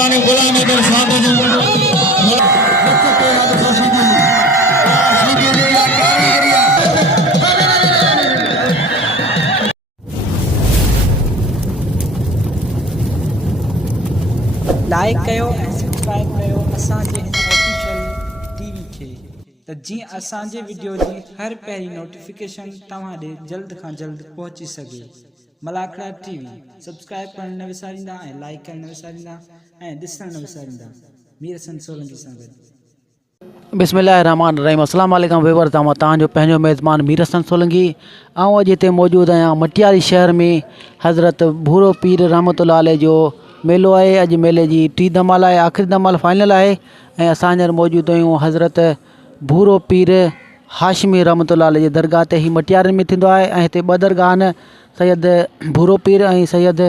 मेहरबानी गुलाम हैदर साहब जो लाइक कयो ऐं सब्सक्राइब कयो असांजे ऑफिशियल टीवी खे त जीअं असांजे वीडियो जी हर पहिरीं नोटिफिकेशन तव्हां ॾे जल्द खां जल्द पहुची सघे। मलाखड़ा टीवी सब्सक्राइब करण न विसारींदा ऐं लाइक करण न विसारींदा ऐं ॾिसण न विसारींदा। मीर हसन सोलंकी सां गॾु। बिस्मिल्लाहिर्रहमानिर्रहीम। अस्सलाम वालेकुम वेवर तव्हांजो पंहिंजो मेज़बान मीर हसन सोलंकी। आऊं अॼु हिते मौजूदु आहियां मटियारी शहर में हज़रत भूरो पीर रहमतुल्लाह अलैह जो मेलो आहे। अॼु मेले जी टी धमाल आहे, आख़िरी धमाल फाइनल आहे ऐं असां हींअर मौजूदु आहियूं हज़रत भूरो पीर हाशमी रहमतुल्लाह अलैह जी दरगाह ते। ही मटियारनि में थींदो आहे ऐं हिते ॿ दरगाह आहिनि, सैयद भूरो पीर ऐं सैयद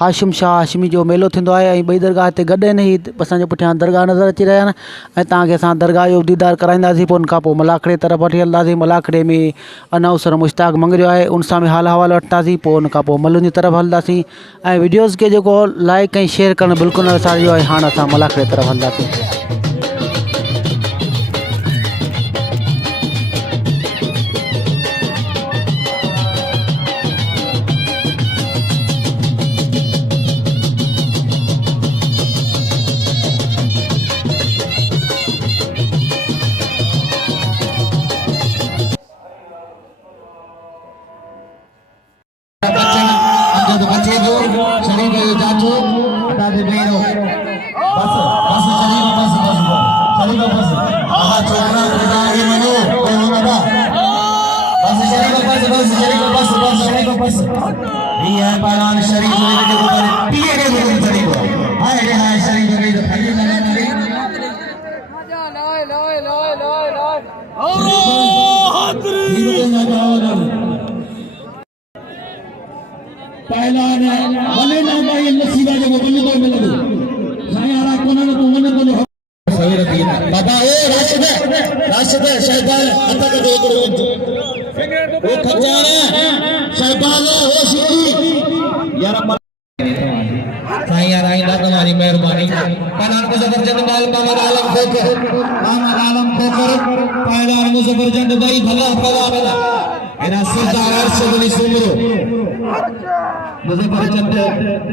हाशिम शाह हाशमी जो मेलो थींदो आहे ऐं ॿई दरगाह हिते गॾु आहिनि। ही असांजे पुठियां दरगाह नज़र अची रहिया आहिनि ऐं तव्हांखे असां दरगाह जो दीदार कराईंदासीं। पोइ उनखां पोइ मलाखड़े तरफ़ वठी हलंदासीं। मलाखड़े में अनाउंसर मुश्ताक मंगरियो आहे, उन सां बि हाल अहवाल वठंदासीं। पोइ उनखां पोइ मलुनि जी तरफ़ हलंदासीं ऐं वीडियोज़ खे जेको लाइक ऐं शेयर करणु बिल्कुलु न विसारिजो। ऐं हाणे असां मलाखड़े तरफ़ हलंदासीं।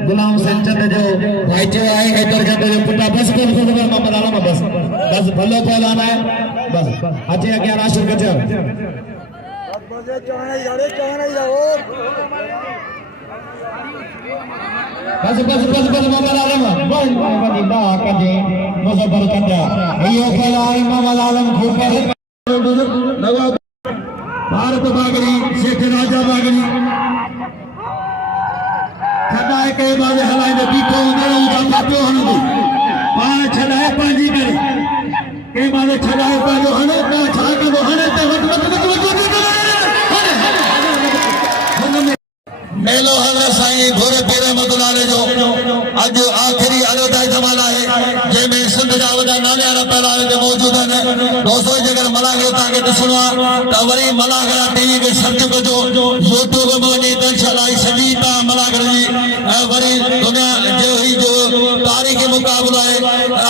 गुलाम चंद जो भाईचो आहे हैदर चंद जो पुटा बस मोहम्मद आलम बस बस भलो पहलवान है बस अचे अॻियां राशिद गजर बस बस बस बस मोहम्मद आलम बस मोहम्मद बा कजे मुजफ्फर चंद ये पहलवान मोहम्मद आलम खूब भारत बागरी शेख राजा बागरी छॾाए के बाद हलाइंदे बीठो हूंदो उतां पियो हणंदो पाण छॾाए पंहिंजी करे के बाद छॾाए पंहिंजो हणे त छा कंदो हणे त मेलो हज़रत साईं भूरे पीर रहमतुल्लाह अलैह जो अॼु आख़िरी अलोदाई धमाल आहे जंहिंमें सिंध जा वॾा नाले वारा पहलवान हिते मौजूदु आहिनि। दोस्तो जेकर मलाखड़ो तव्हांखे ॾिसणो आहे त वरी मलाखड़ा टीवी खे सर्च कजो, यूट्यूब में वञी दर्शलाई सॼी तव्हां मलाखड़े जी ऐं वरी दुनिया जो ही जो तारीख़ी मुक़ाबिलो आहे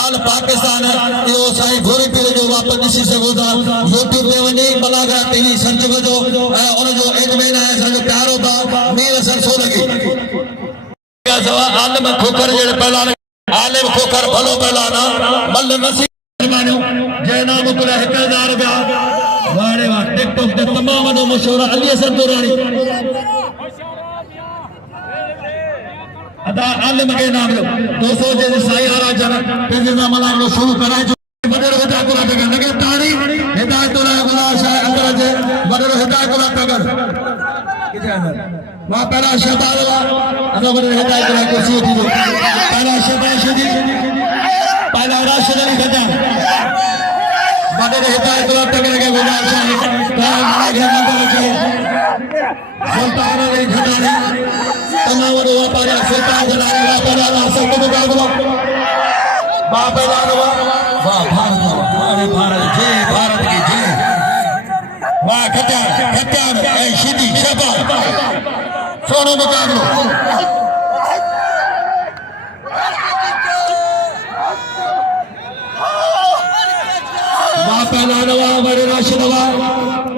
आल पाकिस्तान इहो साईं भूरे पीर जो वापसि ॾिसी सघो था। यूट्यूब ते वञी मलाखड़ा टीवी सर्च कजो ऐं उनजो एडमिन आहे असांजो प्यारो भाउ मीर हसन सोलंकी। आलिम खोखर जहिड़े पहलवान आलिम खोखर भलो पहलवान मल नसीब जंहिं नाम कुल 1000 रुपया वारे वाह टिकटॉक ते तमामु वॾो मशहूर अली हसन दुरानी अदा आलिम के नाम लो दोस्तों जे साईं आराजन पंहिंजे नाम मलाखड़ो शुरू कराए जो वॾो हिदायत लॻे लॻे ताणी हिदायत गुला शाह अंदर जे वॾो हिदायत लॻे मां पहला शहबाज अदा वॾो हिदायत कुर्सी थी पहला शहबाज शदी पहला राशिद अली खजान वॾो हिदायत लॻे गुला शाह तां मंदर के सुल्तान अली खजानी तमाम वॾो वापारी सुल्तान खजानी वापारी सब मुकाबलो वाह पहलवान वाह भारत अरे भारत जय भारत की जय वाह खत्यार खत्यार ऐ शिदी शहबाज सोनो मुकाबलो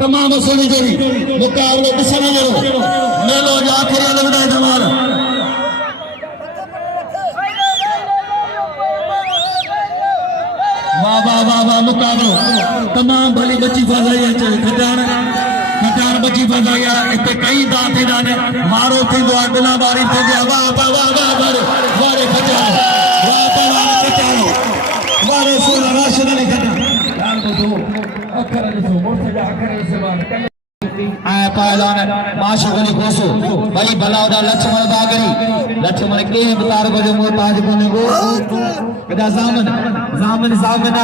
तमाम सोनी जोड़ी मुकाबलो ॾिसण जहिड़ो मेलो जो आख़िरी लॻंदा तमाम वाह वाह वाह वाह मुकाबलो तमाम भली बची फसाई अचे खटाण बची फसाई इते कई दाते दाने मारो थींदो आहे बिना बारी थींदी आहे वाह वाह वाह वाह वारे खटाण वाह पहलवान खटाण वारे सोना राशिद अली खटाण यार ॿुधो अखर ॾिसो मोर्चे जा अखर ॾिसो ऐं पहलवान माशूक अली कोसो वरी भलावदा लक्ष्मण बागरी लक्ष्मण के बतार को जो मोहताज कोने को कदा ज़ामन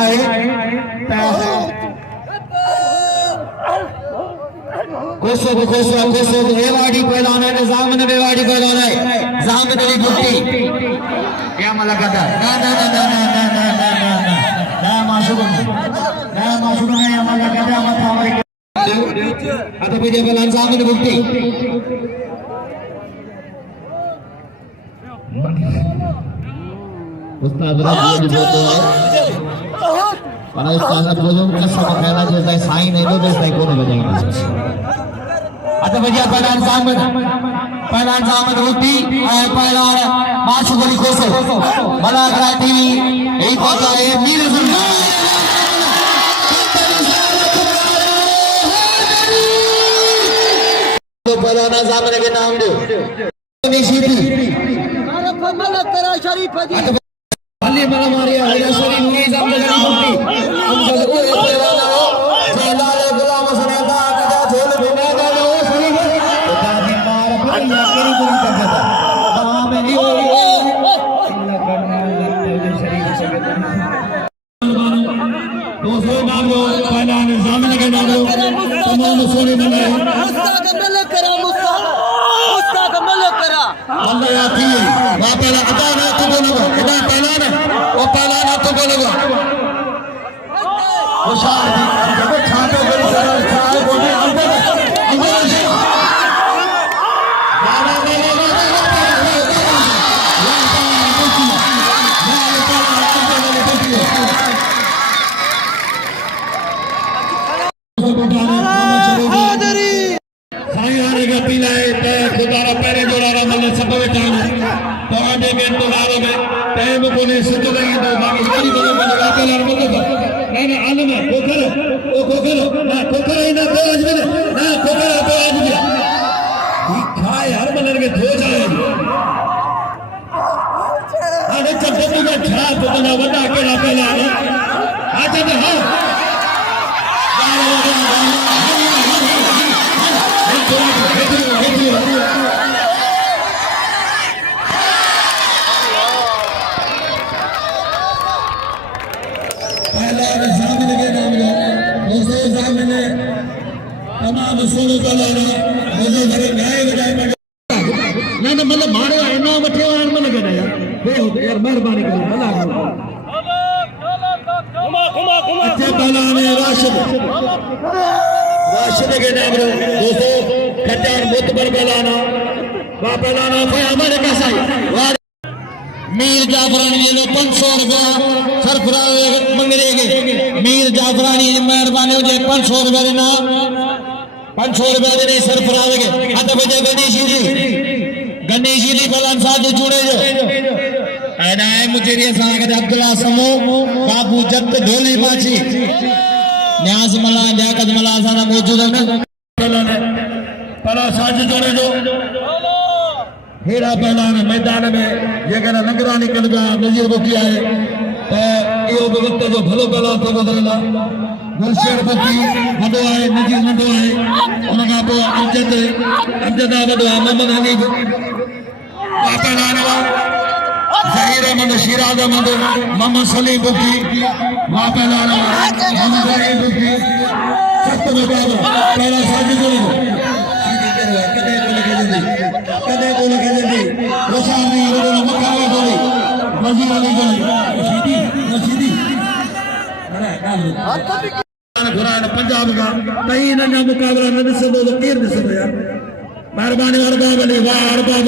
आहे कोसो एवाड़ी पहलवान है ज़ामन बेवाड़ी पहलवान है ज़ामन अली गुट्टी क्या मला कदा ना माशूक ने मला कदा मथा वरी आता पहिले पहलवान ज़ामन गुट्टी उस्ताद राज बोलतो आहे पण उस्ताद बोलून कसं बघायला जे काही साई नाही तो बेस नाही कोणी बजाई आता बजा पहलवान ज़ामन गुट्टी और पहलवान माशूक अली कोसो मला कराती यही पहुंचा है मीर तो पहलवान ज़ामन के नाम दो निशीदी शरीफ अली मला मारिया है शरीफ ने ज़ामन की गुट्टी हम सब ओ पहलवान जलाल गुलाम सनेदा कदा झोल बिना गालो शरीफ तो दादी मार भाई आखिरी पूरी करता तमाम ही इल्ला करना लगता शरीफ से दोस्तों नाम लो पहलवान ज़ामन के नाम लो तमाम सोने बने उस्ताद मलक करा उस्ताद मलक करा अल्लाह याती वहां पहला अदा ना तो बोलो इधर पहलवान वो पहलवान तो बोलो वो शाह जब छाटो बोले शाह बोले अंदर खुदारा पहले जोड़ा मल्ले सब बेटान तो आगे में तो लारो में टाइम को ने सुध नहीं तो बाकी कोई को में लगा के लार मतलब ना आलम है कोकर ओ कोकर ना कोकर ही ना तो आज में ना कोकर तो आज में खाए हर मलर के धो जाए अरे चप्पू में खा तो ना वड़ा के ला पहला आज में हां तमाम सोनू पहलवान मुझे घरे गाय बजाए ना मतलब मारो इना मठे वाण मन के यार यार मेहरबानी करो भला करो अच्छे पहलवान राशिद के नाम रो दोस्तों खट्टान मुतबर पहलवान वा पहलवान भाई हमारे कैसा है मीर जाफरानी ने 500 रुपया सरफराज मंगरेगे मीर जाफरानी मेहरबानी हो जाए 500 रुपया देना 500 रुपया देने सरफराज के हाथ बजे गणेश जी पहलवान साथ जुड़े जो अनाए मुझे सागत अब्दुल्ला समो बाबू जत ढोली माची न्यास मला जाकत मला सारा मौजूद है पहला साथ जुड़े जो हेरा पहलवान मैदान में जेकर निगरानी कंदा नज़ीर बुकी आहे तो इहो बि वक़्त जो भलो पहलवान थो बदिलंदा गुलशेर बुकी वॾो आहे नज़ीर नंढो आहे उन खां पोइ अमजद वॾो आहे मोहम्मद हनीफ पहलवान ज़हीर अहमद शिराज अहमद मोहम्मद सलीम बुकी वाह पहलवान मोहम्मद सलीम बुकी सख्त मुक़ाबला पहला साजिद कदे को लगे जल्दी रोशान नहीं वो मुकाबला बोली मजीद अली गली सीधी घुरान पंजाब का कहीं ना मुकाबला न दिसंदो तो केर दिसंदो यार मेहरबानी अरबाब अली वाह अरबाब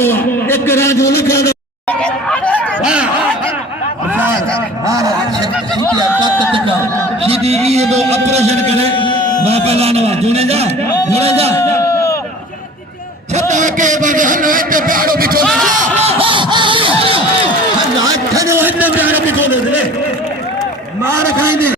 एक राजू लिखा दो वाह सीधी ये दो ऑपरेशन करे मैं पहलवान जुड़े जा छता के बदहन इतने प्यारो बिछो दे हन्ना इतने प्यारो बिछो दे मार खाएंगे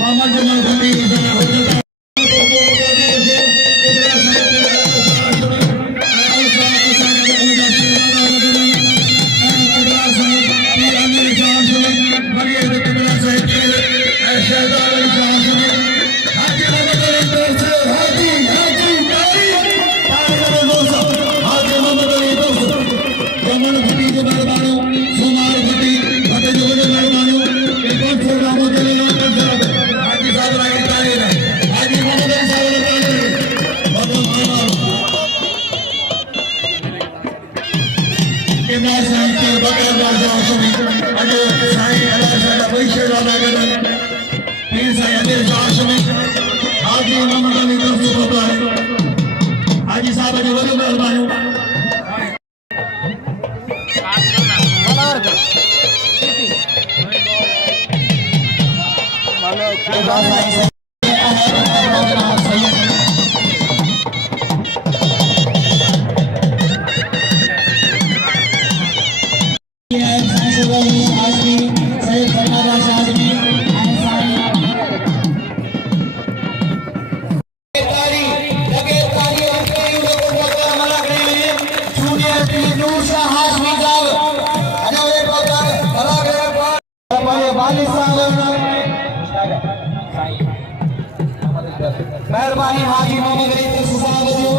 मामा जमाल भट्टी हाजी साहब जो वॾो महिरबानी मेहरबानी हाजी मोहम्मद अली साहब जो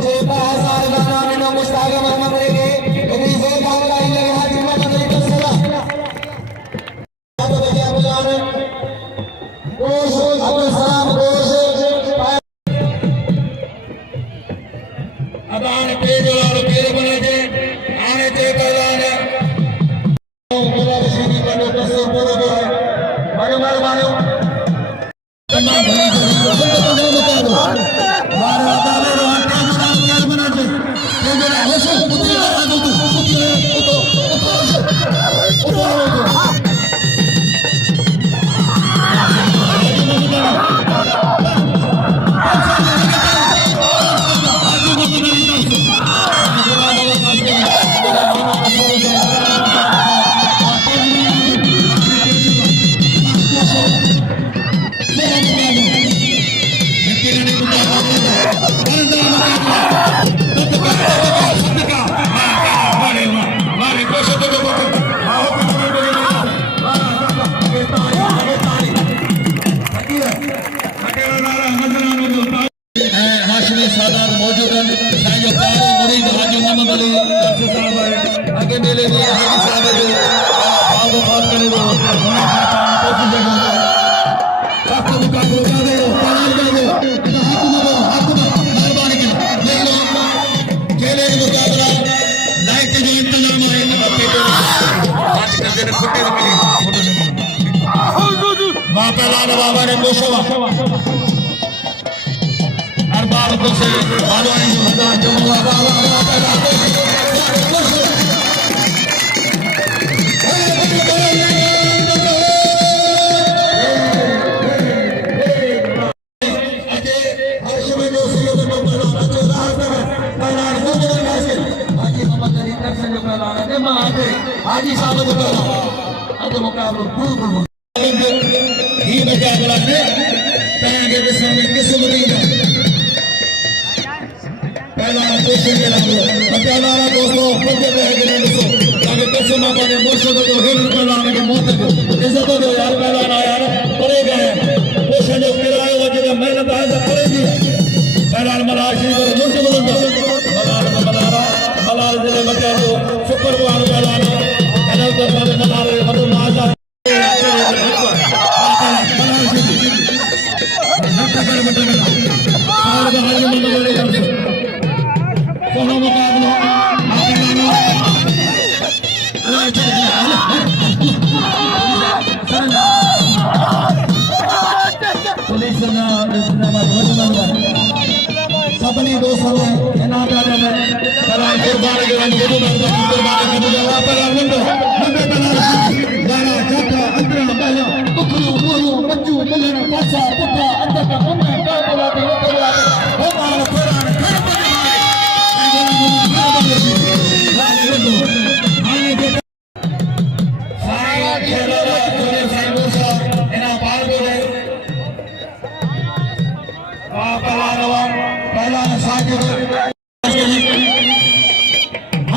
जे 5000 गाना में मुस्ताग मोहम्मद करेंगे इतनी जोर ताली लगे हाजी मोहम्मद अली सलाम अब बजा बुलाने कोश अब्दुल सलाम कोश अब आने पेज और पेज बने थे आने थे पहलाने पूरा बशीनी का डॉक्टर से पूरा है मेहरबानी तमाम बाबा ने कोशवा अरबाब को से बालवानी जो हजार जो बाबा हाजी साहब को अब मुकाबला ही मुकाबला है तांगे के सामने किस्म दी पहला कोशिश के लिए पहला दोस्तों पक्के रह गए दोस्तों ताकि कैसे ना बने मुर्शिद को हिल पहलाने के मौत को इज्जत दो यार पहलाना यार पड़े गए कोशिश जो किराए वजह मेहनत है पड़ेगी पहला मलाशी को मुर्शिद मलाल जिले बच्चे जो शुक्रवार पहलाना कल के साथ मलाल मतलब आजाद सब बनी दो समय एना दादा ने पहला कुर्बान के रंग गुरु मर्दानी कुर्बान के दुआ पर नंदो नंदे बना गाना जाता अंदर पहला बुखरू मोरू बच्चू मिलन पासा पुत्रा अंदर का उन्हें का बोला दे हो मार पुराण घर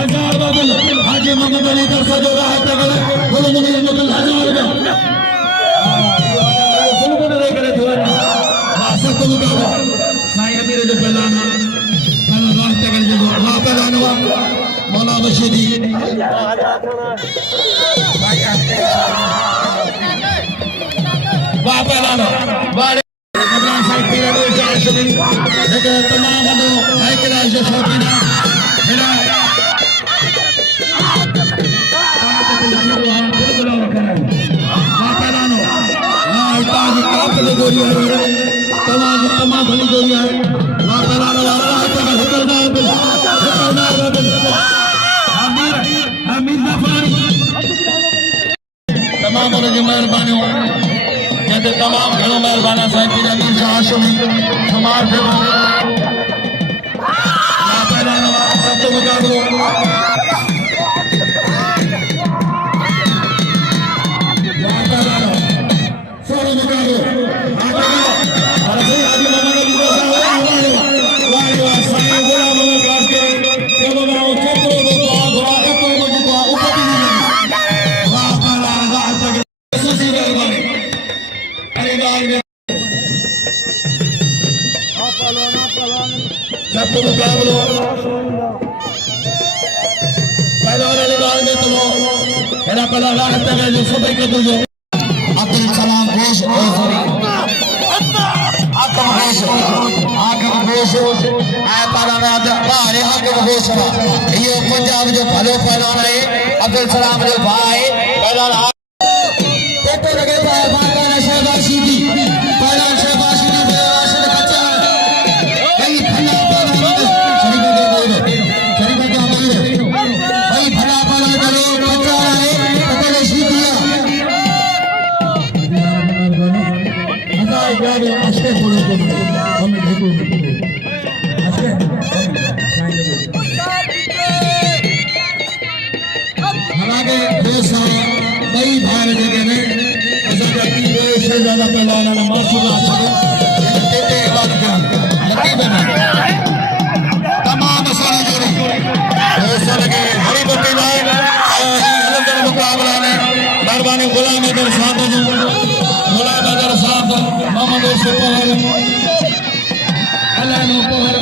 हजार बाबल हाजी मोहम्मद अली का सजो रहा है तगड़ा बोलो मुझे मतलब हजार का सुन को नहीं करे थोड़ा सब को मुकाबला साईं अमीर जो पहलाना पहला रास्ते कर जो अल्लाह पहलाना मौला बशीदी वाह पहलाना वाह इब्राहिम साईं पीर अली जाशनी लेकिन तमाम लोग है कि राज शौकीन मेरा तमाम भली गोरी है तमाम मेहरबानी कहते तमाम घणो मेहरबाना साईं पीर अमीर शाह हाशमी समाज फेरो सब तो मुकाबलो अब्दुल सलाम घोष पंजाब जो भलो पहलवान है अब्दुल सलाम जो भाई पहलवान ज्यादा पहलवान तमाम मुकाबला ने मेहरबानी गुलाम हैदर साहब गुलाम हैदर साहब मोहम्मद सुपोहर अल्लाह नो पोहर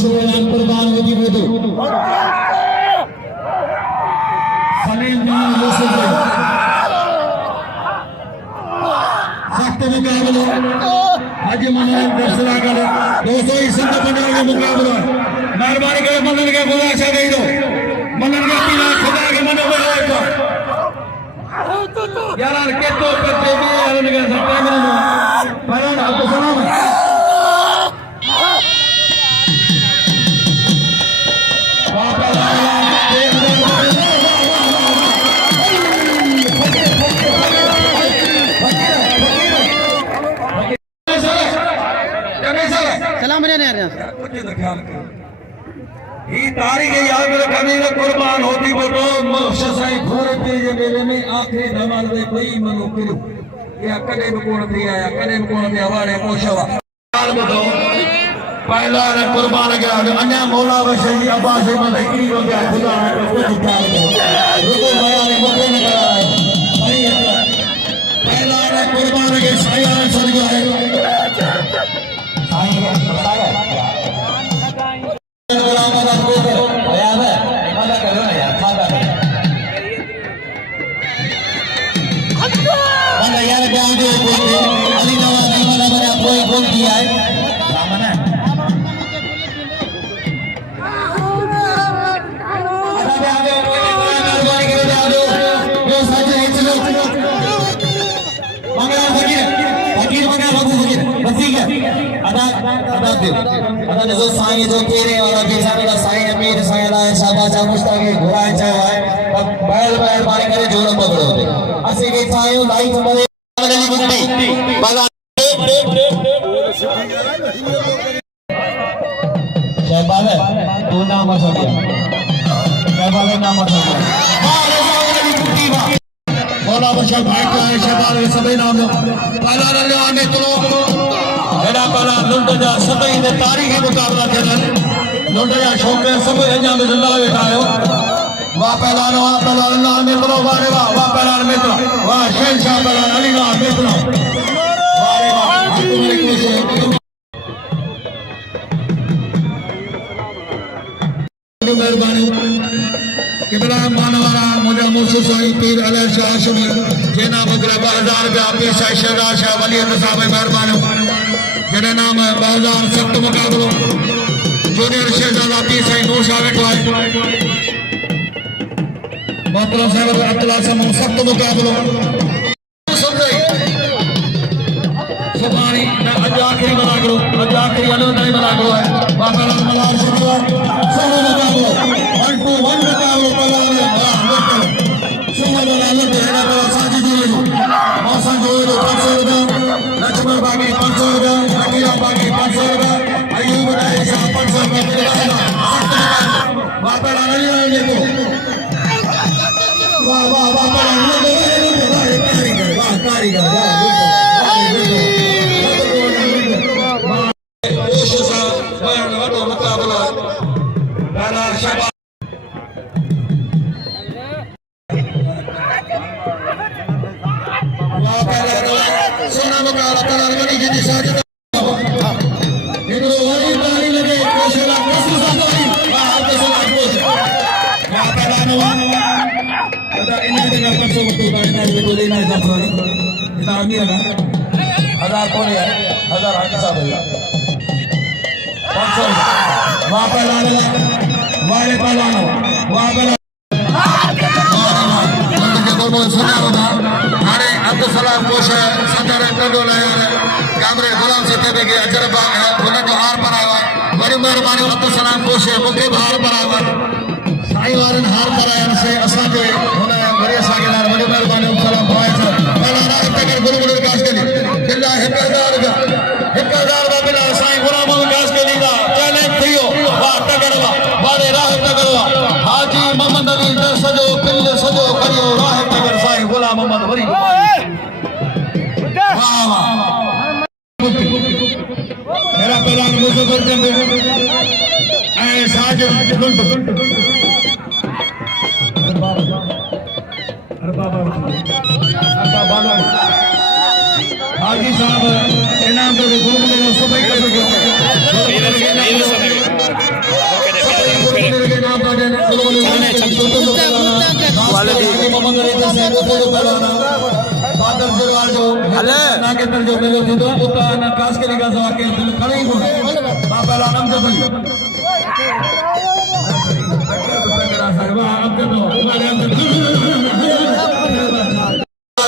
शुक्रान कुर्बान होती बुदू सलीम खान यूसुफ सख्त मुकाबला हाजी मनोहर दर्शना कर दोस्तों इस संत पंजाब के मुकाबला मेहरबानी करे मनन के खुदा अच्छा दे दो मनन के पीला खुदा के मनो में आएगा यार के तो करते भी यार ने सकते में पहला अब्दुल सलाम तारीख याद रखने का कुर्बान होती बोलो मशसाई घोर तेज मेले में आखिरी धमाल में कोई मनो करो या कने में कोण थी आया कने में कोण थी हवारे पोशवा हाल बताओ पहला ने कुर्बान गया अन्य मौला वशई अब्बास में हिकड़ी हो गया खुदा ने कुछ ख्याल को रुको माया ने मुझे न कराया सही है पहला ने कुर्बान के साया ने सद गया है साईं ने बताया साईं जो केरे वाला बेचारे का साईं अमीर साईं ला शाबाश मुस्ताक घोड़ा चाहे है बैल बैल मारे करे जोर पकड़ो दे असे के साईं लाइट मरे वाली बुद्धि बाला शहबाज तू नाम मत गया शहबाज नाम मत गया मौला बशर भाई का शहबाज सभी नाम पहला रंगाने तो एड़ा पहला लुंड जा सभई ने तारीखी मुकाबला थियन लुंड जा शौक़ सब अञा बि ज़िंदा वेठा आहियो वाह पहलवान अल्लाह मित्रो वारे वाह पहलवान मित्र वाह शहनशाह पहलवान अली वाह मित्र वारे वाह तुम्हारी कोशिश मेहरबानी किबला मानवारा मुझे मुर्शिद साईं पीर अलैहि शाह हाशमी जेना बगरा 2000 रुपया पीर साईं शहजाद शाह वली साहब मेहरबानी जेने नाम 2000 सख्त मुकाबलो जूनियर शहजादा पीर साईं नूर शाह वेठो है मोहतरम साहब अब्दुल्ला समूह सख्त मुकाबलो सुभानी अज आखिरी बना करो अज आखिरी अलविदाई बना करो है बाबा मलार शुक्र सोनो मुकाबलो 1 to 1 मुकाबलो पलाने सुमन अल्लाह तेरा बड़ा साजी जोड़ो मौसम जोड़ो 500 रुपया लक्ष्मण बागी 500 रुपया अकीला बागी 500 रुपया अयूब राय शाह 500 रुपया मिलवाना बाबा नहीं आएंगे तो वाह वाह बाबा वाह कारीगर वाह सोना मुकाबला कलर बनी जी साजिद इनको वही बारी लगे कोशिला कोशिश आती वाह कोशिला कोशिश वाह पहलवान ada ini dengan konsul betul banyak betul ini zaman kita ambil kan ada kau ya ada rakyat sahaja konsul वाह पहलवान वाले पहलवान वाह पहलवान अरे अब्दुल सलाम कोश सदर कंडोला कामरे गुलाम से थे के अजरबा है उन्हें तो हार पर आया बड़ी मेहरबानी अब्दुल सलाम कोश मुके हार पर आया साईं वारन हार पर आया से असा जो उन्हें बड़े सागेदार बड़ी मेहरबानी अब्दुल सलाम भाई साहब पहला रात तक गुरु काश के लिए बिल्ला 1000 का बिल्ला साईं गुलाम काश के लिए चैलेंज थियो वाह तगड़वा वारे राह तगड़वा हाजी मोहम्मद अली सजो पिल सजो करियो राह तगड़ साईं गुलाम मोहम्मद वरी वाह वाह मेरा पहला मुजफ्फर चंद ऐ साजिद लुंड हाजी साहब इनाम तो गुरु को सफाई कर दो जो पहलवान बादल जरवाल जो ना के अंदर जो मेलो थी तो उता ना खास करी का सवा के दिल खड़े ही कोने बा पहलवान हम जब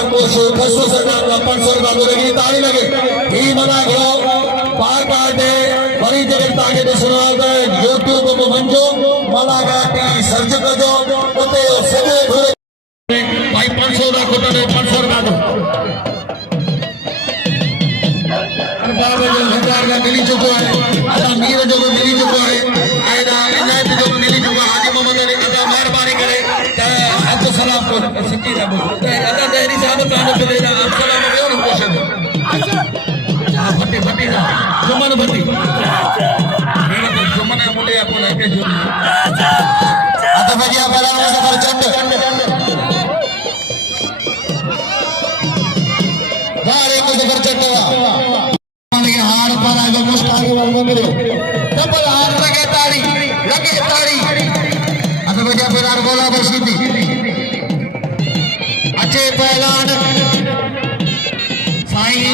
को 500 सरकार 500 रुपया लगी ताली लगे ही मना गयो पार काट दे बड़ी जगह ताके तो सुना दे YouTube पे वंजो मला का टी सर्च कजो उते सजे घुरे भाई 500 दा कोटा ने 500 रुपया दो बाबा जो 1000 का मिली चुको है अदा मीर जो मिली चुको है आयदा इनायत जो मिली चुको है हाजी मोहम्मद अली अदा मेहरबानी करे अब्दुल सलाम को सिटी दा अदा देहरी साहब कान पे दे आप सलाम में और क्वेश्चन फटी फटी ना जुमन फटी मेरा तो जुमन है मुंडे आपको लेके जो अदा भजिया वाला सफर चंद बारे को सफर चंदवा हार पर आगे मुस्ताक वाल मंगरे डबल हार लगे ताड़ी अदा भजिया फिर हार बोला बसीती अच्छे पहलवान साईं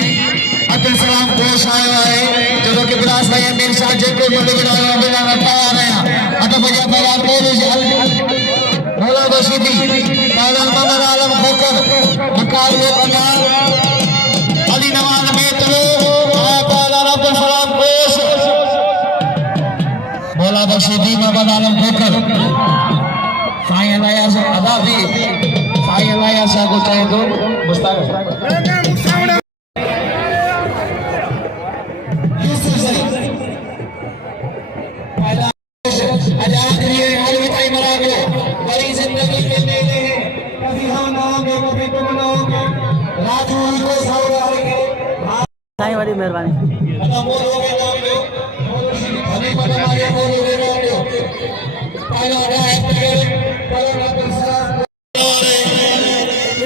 अब्दुल सलाम घोष आया है जो कि विलास भाई अमीर शाह जेको मुंडे बनाया बिना तैयार है अदा भजिया पहलवान बोला बसीती पहलवान मदन आलम खोकर मुकाबले बना अली नवाज मेतलो पहलवान अब्दुल सलाम घोष बोला बसीती मदन आलम खोकर साईं अलाया से अदा भी साईं अलाया से को चाहे तो मुस्ताक आजाद लिए अलविदाई मरा गया बड़ी जिंदगी के मेले हैं कभी हम ना होंगे कभी तुम ना होंगे राजू को सौरागे साईं वाली मेहरबानी अदा मोर हो गए नाम लो अभी बड़ा मारे मोर हो गए नाम लो पहला रहा है पहला दूसरा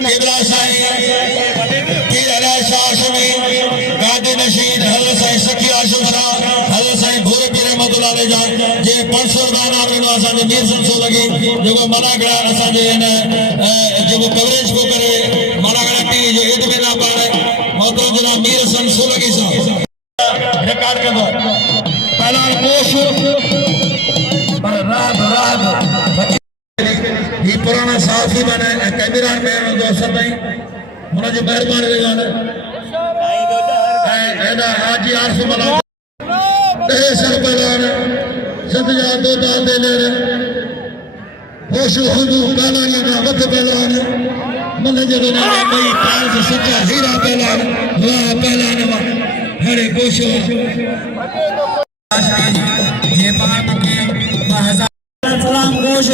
किबला साईं पीर अला शाह शमी गादी नशीद हज़रत साईं सखी आशम शाह हज़रत साईं भूरे पीर रहमतुल्लाह अलैह जा जे 500 गाना में असांजे मीर संसो लगे जेको मनागड़ा असांजे न जेको कवरेज को करे मनागड़ा टी जो ईद में ना पाड़े मोहतरम जनाब मीर संसो लगे सा रिकॉर्ड कर दो पहला कोश पर रात ही पुराना साफी बने कैमरा में दो सदाई मुना जो मेहरबानी लगाने एदा हाजी आरसू मना सर पहलवान सदजा दो दाल दे ले होशु खुदू पहलवान का वक्त पहलवान मन जब ना मई तार से सच्चा हीरा पहलवान वाह पहलवान वाह हरे कोशो ये बात की महजा सलाम कोश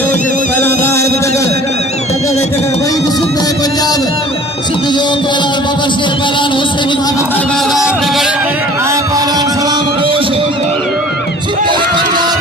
पहला बार टकर वही सुन है पंजाब सिद्ध जो पहलवान बाबा शेर पहलवान हुसैन मोहम्मद पहलवान टकर आए पहलवान सलाम कोश सिद्ध है पंजाब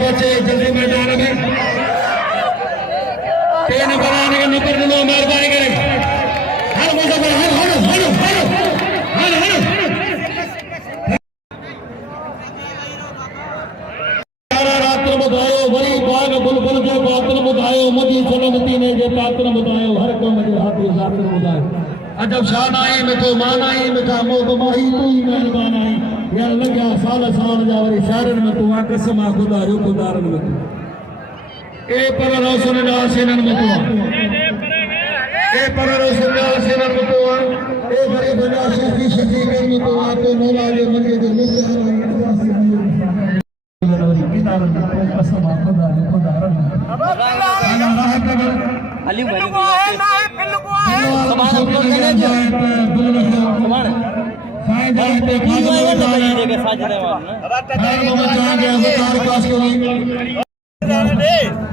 बच्चे जल्दी मैदान में तीन बनाने का नंबर दो मेहरबानी करें हर मुझे हर रात्र बुधायो वरी बाग बुलबुल जो बातन बुधायो मुझी सलमती ने जे बातन बुधायो हर को मुझे हाथी रात्र बुधायो अजब शान आई मिठो मान आई मिठा मोह माही तू ही मेहरबान आई यार लग्या साल जा वरी शहरन में तू आ कसम आ खुदा जो खुदारन में तू ए पर रोशन ना सेनन में तू ए ए पररो सुना सेना मुतवा ए बड़े बना शफी शफी के मुतवा को मौला के मके जो अली भाई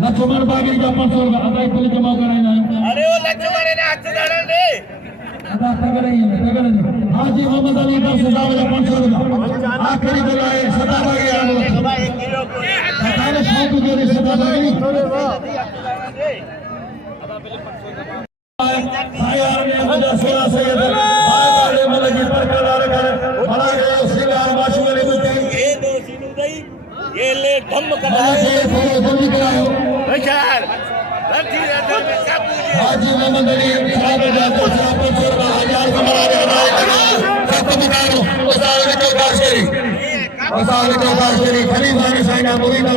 लक्ष्मण बागी का 500 का अदा इतने जमा कराना है। अरे वो लक्ष्मण ने हाथ डाल दे अदा तगड़े हैं हाजी मोहम्मद अली का सदा वाला 500 का आखिरी बुलाए सदा बागी आ लो सुबह 1 किलो को सारे शौक के सदा बागी सायार ने मुझे सोना सैयद आए मलकी परकरार कर बड़ा गए सिंगार माशूले बुते ये दो सीनू दई ये ले धम बड़ा कराए गए थोड़ा जल्दी कराओ बेचार रखी रहता है सब पूछे हाजी मोहम्मद अली साहब जाते साहब पर हजार का बड़ा गया खत्म करो उसाल के काशरी उसाल के काशरी खलीफा ने साइना मुरीदा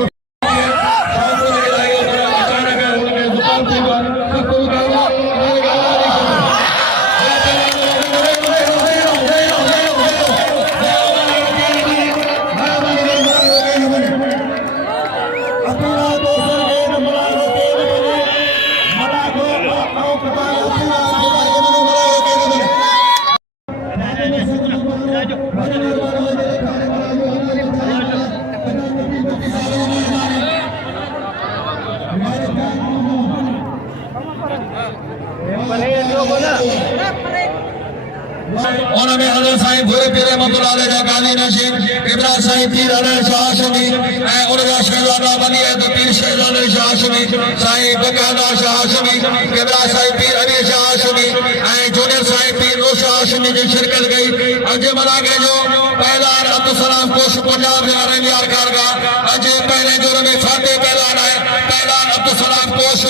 उन्होंने हज़रत साईं भूरे पीर रहमतुल्लाह अलैह जा गाज़ी नशीन इब्राहिम साईं पीर अली शाह हाशमी ऐं उनजा शहजादा बनी है तो पीर शहजादा शाह हाशमी साईं बकायदा शाह हाशमी इब्राहिम साईं पीर अली शाह हाशमी ऐं जूनियर साईं पीर रोशा हाशमी जी शिरकत गई अज मनागे जो पहलान अब्दुल सलाम कोश पंजाब जे अरनियार कारगा अज पहले जोर में फाते पहलान है पहलान अब्दुल सलाम कोश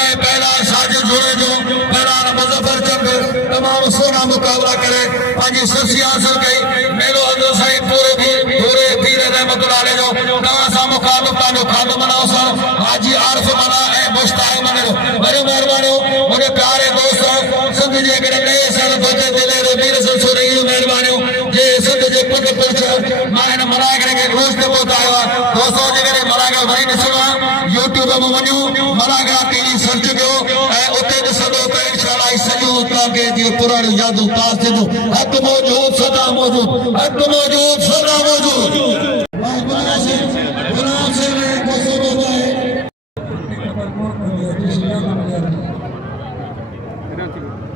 ऐं पहलान साजिद जोड़े जो पहलान मुजफ्फर चंद तमाम सोना मुकाबला करे पांजी सरसी हासिल कई मेलो हज़रत साईं पूरे पीर रहमतुल्लाह अलैह जो नवा सा मुकाबला जो खाद मनाओ सा हाजी आरिफ मना ऐं मुश्ताक मने बड़े मेहरबानी मुझे प्यारे दोस्त सिंध जे करे नए साल बचे दिले रे वीर संसुरी मेहरबानी जे सिंध जे पुट पुछ मां मना करे रोज ते पहुंचायो दोस्तों जे करे मना के वरी ॾिसणो YouTube में वञो मना टीवी सर्च कयो ऐं उते ॾिसंदो त इंशाअल्लाह सॼो तव्हांखे जीअं पुराणी यादूं ताज़ थींदो हक़ मौजूद सदा मौजूद हक़ मौजूद सदा मौजूद